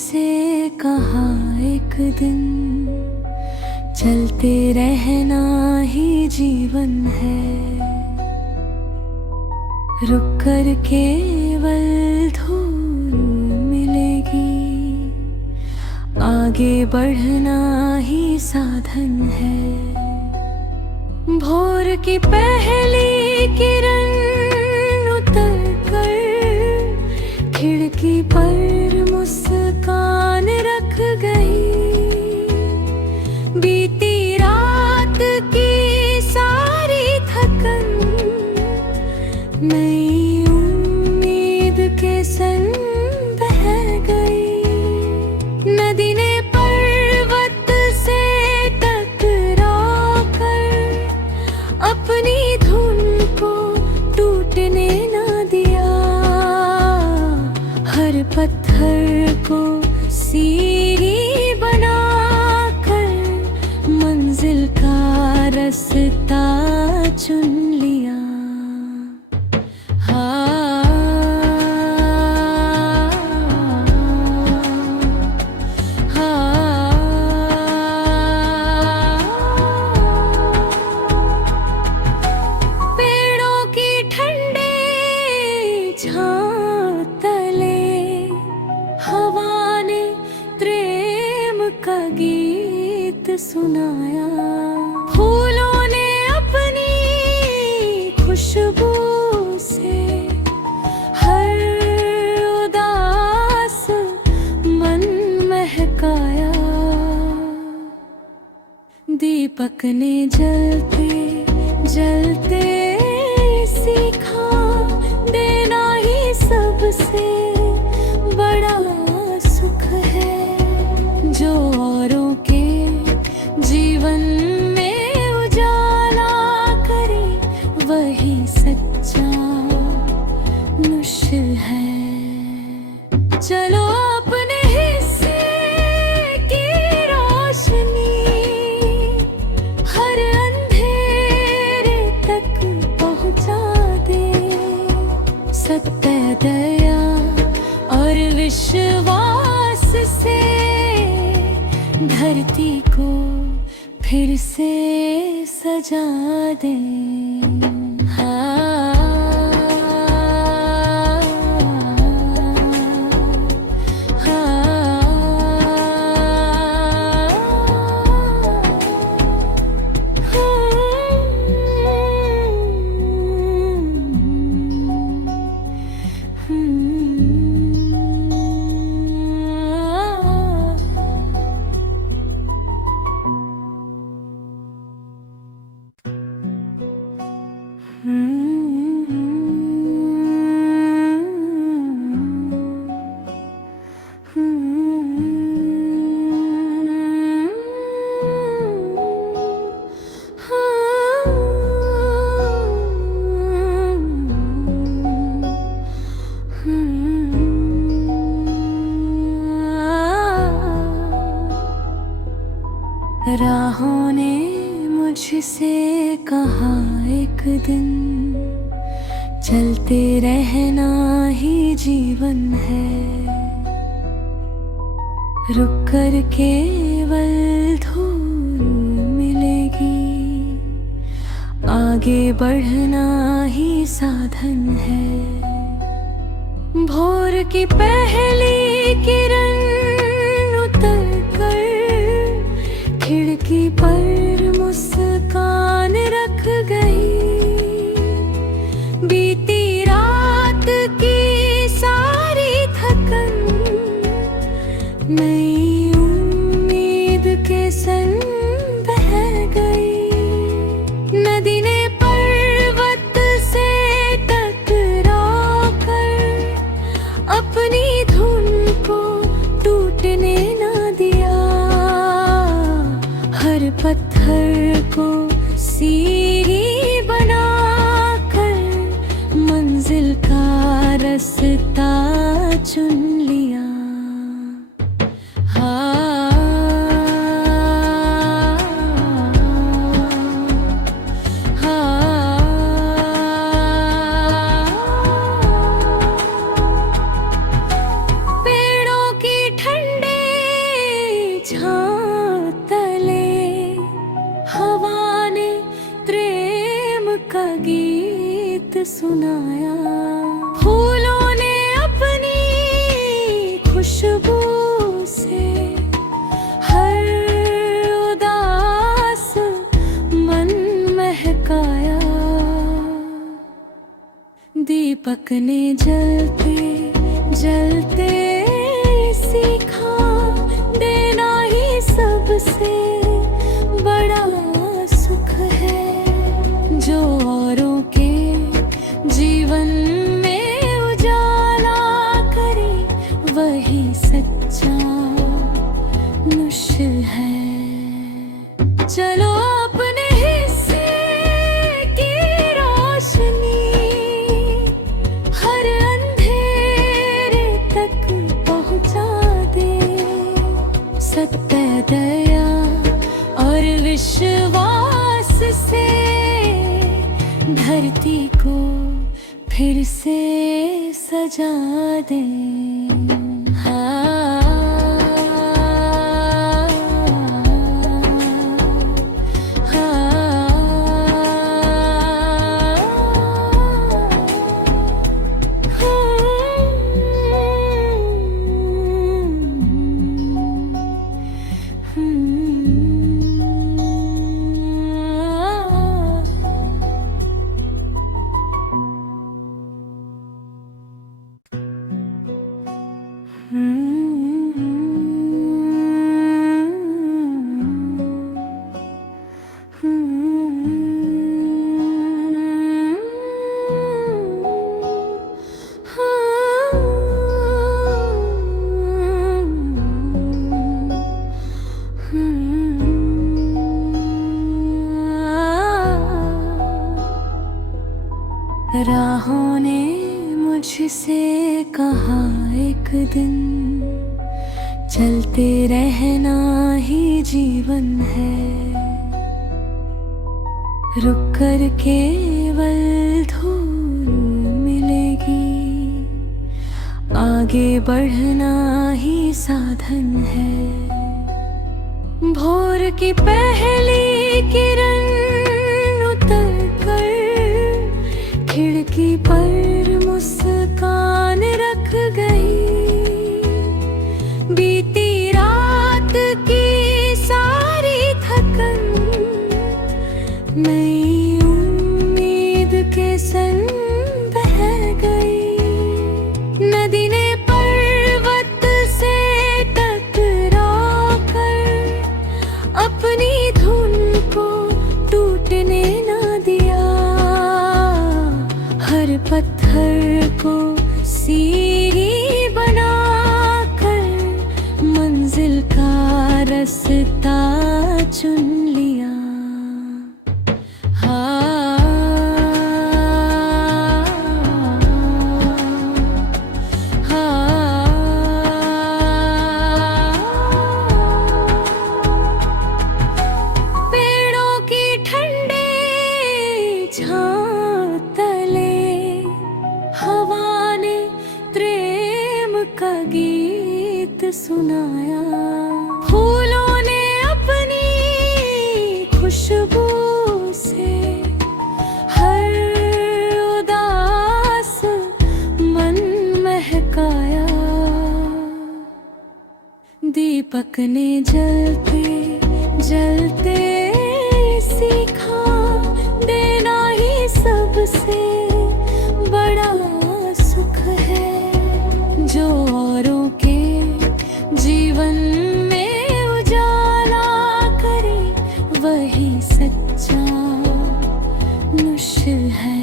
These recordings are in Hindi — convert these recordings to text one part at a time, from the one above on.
मुझसे कहा एक दिन, चलते रहना ही जीवन है। रुक कर केवल धूल मिलेगी, आगे बढ़ना ही साधन है। भोर की पहली किरण उतर कर खिड़की पर मुस्कान रख गई। बीती रात की सारी थकन नई उम्मीद के संग बह गई। नदी ने पर्वत से टकरा कर अपनी धुन को टूटने ना दिया। हर पत्थर को सीढ़ी बना कर मंजिल का रास्ता चुन लिया। पेड़ों की ठंडे छांव तले हवा ने प्रेम का गीत सुनाया। फूलों ने अपनी खुशबू से हर उदास मन महकाया। दीपक ने जलते जलते सीखा, देना ही सबसे बड़ा सुख है। जो औरों के जीवन में उजाला करे, वही सच्चा मुश्किल है। चलो अपने हिस्से की रोशनी हर अंधेरे तक पहुंचा दे। सत्य, दया और विश्वास से धरती को फिर से सजा दे। राहों ने मुझसे कहा एक दिन, चलते रहना ही जीवन है। रुक कर केवल धूल मिलेगी, आगे बढ़ना ही साधन है। भोर की पहली किरण उतर कर खिड़की पर मुस्कान रख गई। बीती रात की सारी थकन नई उम्मीद के संग बह गई। नदी ने पर्वत से टकरा कर अपनी धुन को टूटने ना दिया। हर पत्थर को सीढ़ी बना कर मंजिल का रास्ता चुन लिया। पेड़ों की ठंडी दीपक ने जलते जलते सीखा, देना ही सबसे बड़ा सुख है। जो औरों के जीवन में उजाला करे, वही सच्चा मुश्किल है। चलो अपने हिस्से की रोशनी हर अंधेरे तक पहुंचा दे। सत्य, दया और विश्वास से धरती को फिर से सजा दे। राहों ने मुझसे कहा एक दिन, चलते रहना ही जीवन है। रुक कर केवल धूल मिलेगी, आगे बढ़ना ही साधन है। भोर की पहली किरण उतर कर खिड़की पर मुस्कान रख गई। बीती रात की सारी थकन नई उम्मीद के संग बह गई। नदी ने पर्वत से टकरा कर अपनी धुन को टूटने न दिया। हर पत्थर को सीढ़ी बनाकर मंजिल का रास्ता चुन लिया। पेड़ों की ठंडे छांव तले हवा ने प्रेम का गीत सुनाया। फूलों ने अपनी खुशबू से हर उदास मन महकाया। दीपक ने जलते जलते सीखा, देना ही सबसे बड़ा सुख है। जो औरों के जीवन में उजाला करे, वही सच्चा मुश्किल है।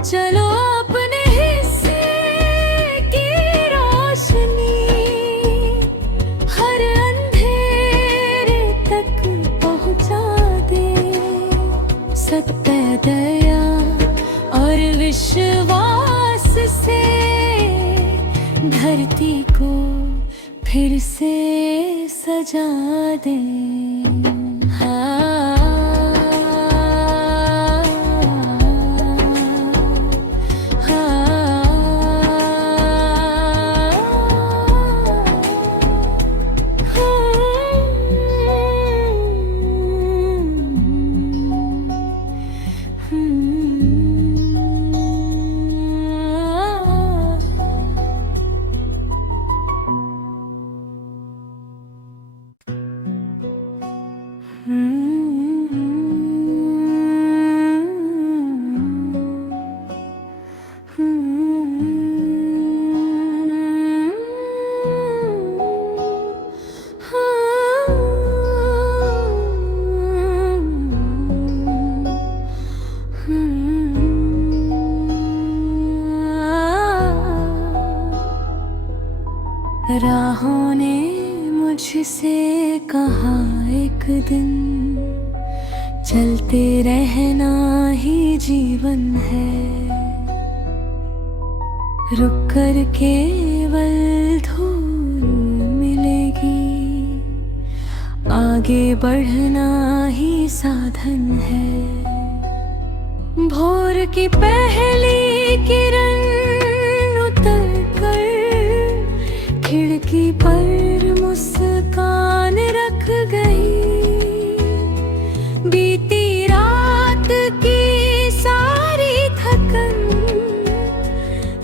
चलो अपने हिस्से की रोशनी हर अंधेरे तक पहुंचा दे। सत्य, दया और विश्वास से धरती को फिर से सजा दे। राहों ने मुझसे कहा एक दिन, चलते रहना ही जीवन है। रुक कर केवल धूल मिलेगी, आगे बढ़ना ही साधन है। भोर की पहली किरण उतर कर खिड़की पर मुस्कान रख गई। बीती रात की सारी थकन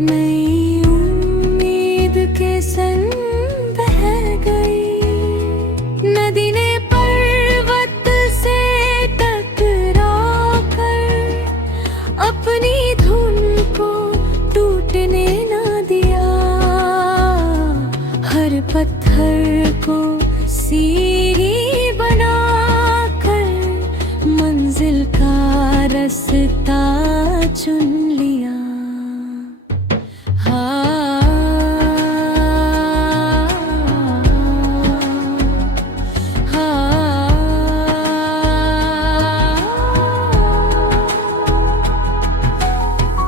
नई उम्मीद के संग बह गई। नदी ने पर्वत से टकरा कर अपनी धुन को टूटने न दिया। हर पत्थर को सीढ़ी बना कर मंजिल का रास्ता चुन लिया।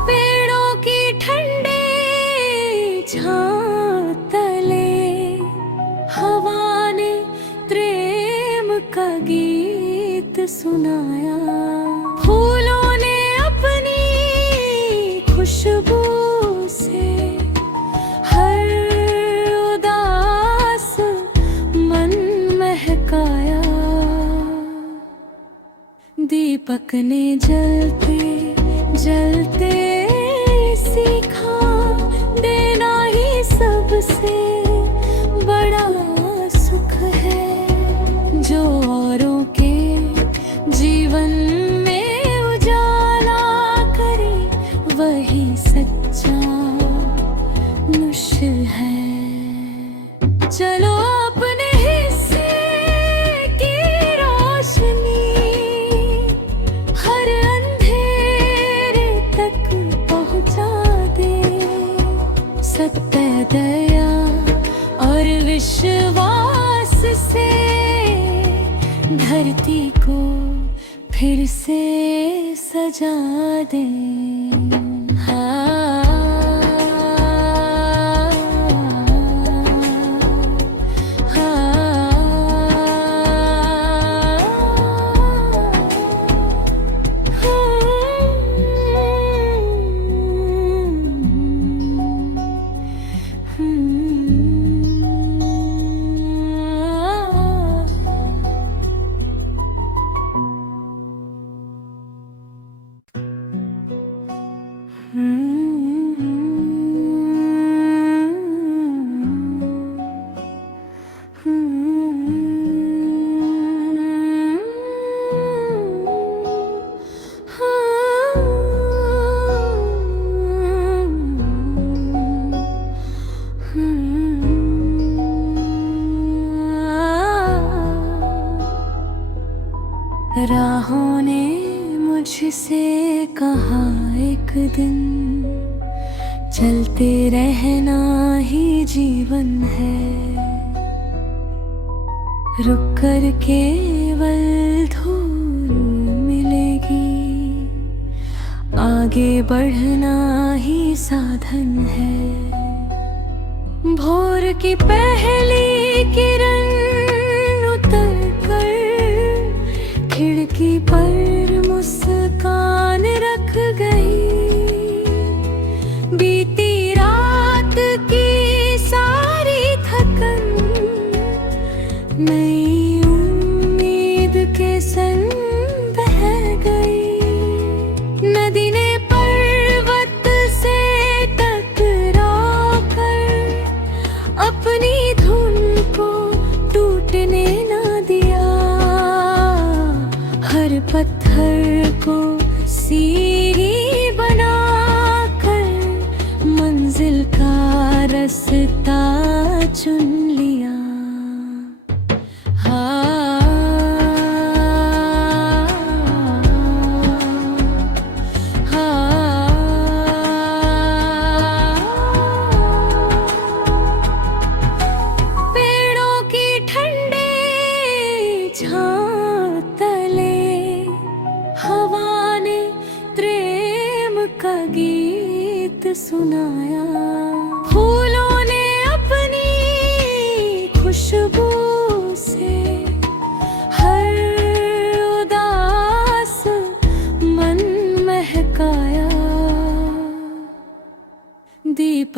पेड़ों की ठंडे छां तले हवा ने प्रेम का गीत सुनाया। फूलों ने अपनी खुशबू से हर उदास मन महकाया। दीपक ने जलते जलते सीखा, देना ही सबसे बड़ा सुख है। जो औरों के जीवन में उजाला करे, वही सच्चा मुश्किल है। चलो अपने हिस्से की रोशनी हर अंधेरे तक पहुंचा दे। सत्य, दया और विश्वास से धरती को फिर से सजा दे। राहों ने मुझसे कहा एक दिन, चलते रहना ही जीवन है। रुक कर केवल धूल मिलेगी, आगे बढ़ना ही साधन है। भोर की पहली किरण उतर कर खिड़की पर मुस्कान रख गई। बीती रात की सारी थकन नई उम्मीद के संग बह गई। नदी ने पर्वत से टकरा कर अपनी धुन को टूटने न दिया। हर पत्थर को सीढ़ी बना कर मंजिल का रास्ता चुन लिया।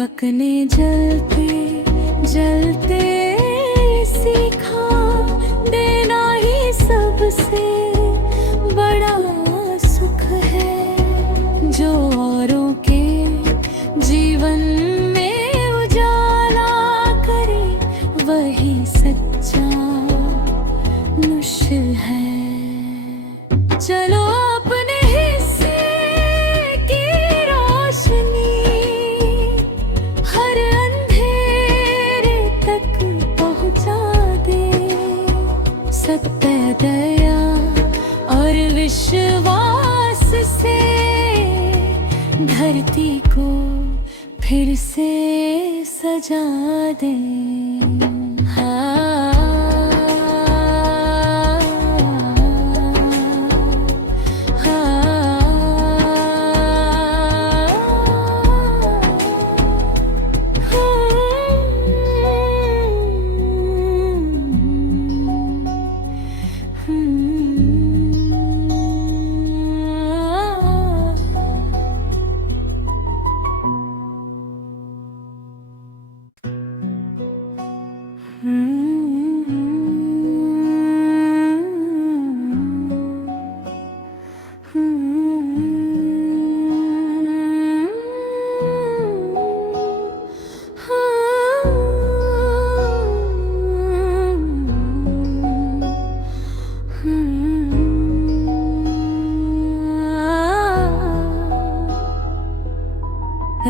दीपक ने जलते जलते सीखा, देना ही सबसे बड़ा सुख है। जो औरों के जीवन में उजाला करे, वही सच्चा मुश्किल है। चलो अपने हिस्से की रोशनी हर अंधेरे तक पहुंचा दे। सत्य, दया और विश्वास से धरती को फिर से सजा दे।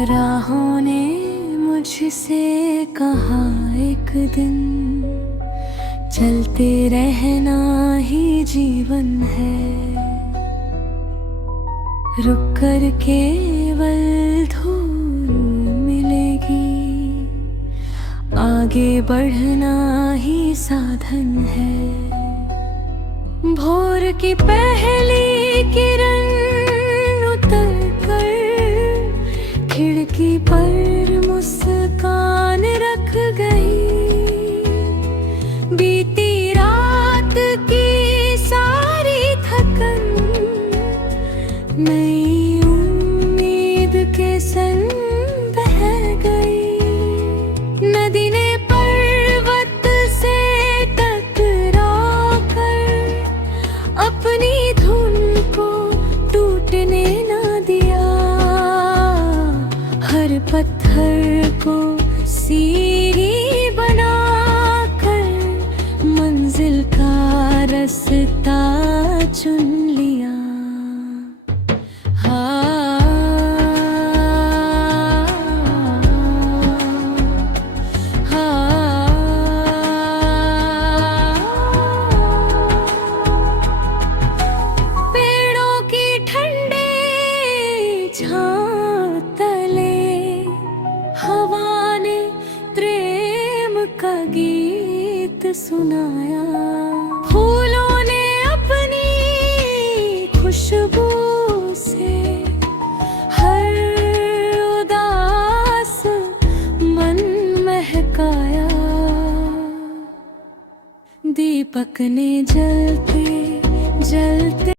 राहों ने मुझसे कहा एक दिन, चलते रहना ही जीवन है। रुक कर केवल धूल मिलेगी, आगे बढ़ना ही साधन है। भोर की पहली किरण उतर कर खिड़की पर मुस्कान रख गई। बीती रात की सारी थकन नई उम्मीद के संग बह गई। नदी ने पर्वत से टकरा कर अपनी धुन को टूटने ना दिया। हर पत्थर को सीढ़ी बनाकर मंजिल का रास्ता चुन लिया। पेड़ों की ठंडे छांव तले हवा ने प्रेम का गीत सुनाया। फूलों ने अपनी खुशबू से हर उदास मन महकाया। दीपक ने जलते जलते